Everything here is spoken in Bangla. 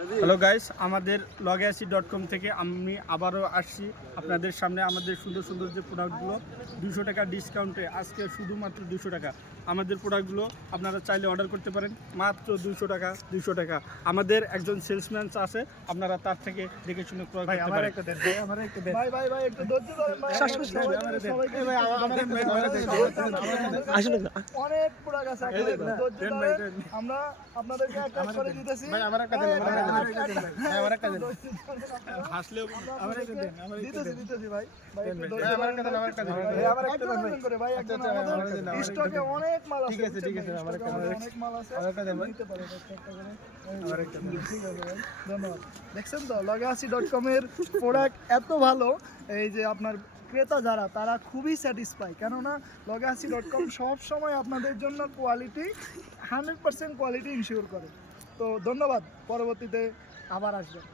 হ্যালো গাইস, আমাদের logeasy.com থেকে আমি আবারও আসছি আপনাদের সামনে। আমাদের সুন্দর সুন্দর যে প্রোডাক্টগুলো 200 টাকা ডিসকাউন্টে আজকে শুধুমাত্র 200 টাকা আমাদের প্রোডাক্টগুলো আপনারা চাইলে অর্ডার করতে পারেন মাত্র 200 টাকা। আমাদের একজন সেলসম্যান আছে, আপনারা তার থেকে দেখে শুনে ক্রয় করতে পারেন। অনেক প্রোডাক্ট আছে, আমরা আপনাদেরকে এক এক করে দিতেছি। দিতেছি ভাই। স্টকে অনেক মাল আছে, অনেক মাল আছে। ধন্যবাদ। দেখছেন তো logeasy.com এর প্রোডাক্ট এত ভালো, এই যে আপনার ক্রেতা যারা তারা খুবই স্যাটিসফাই, কেননা logeasy.com সব সময় আপনাদের জন্য কোয়ালিটি 100% কোয়ালিটি ইনশিওর করে। তো ধন্যবাদ, পরবর্তীতে আবার আসবেন।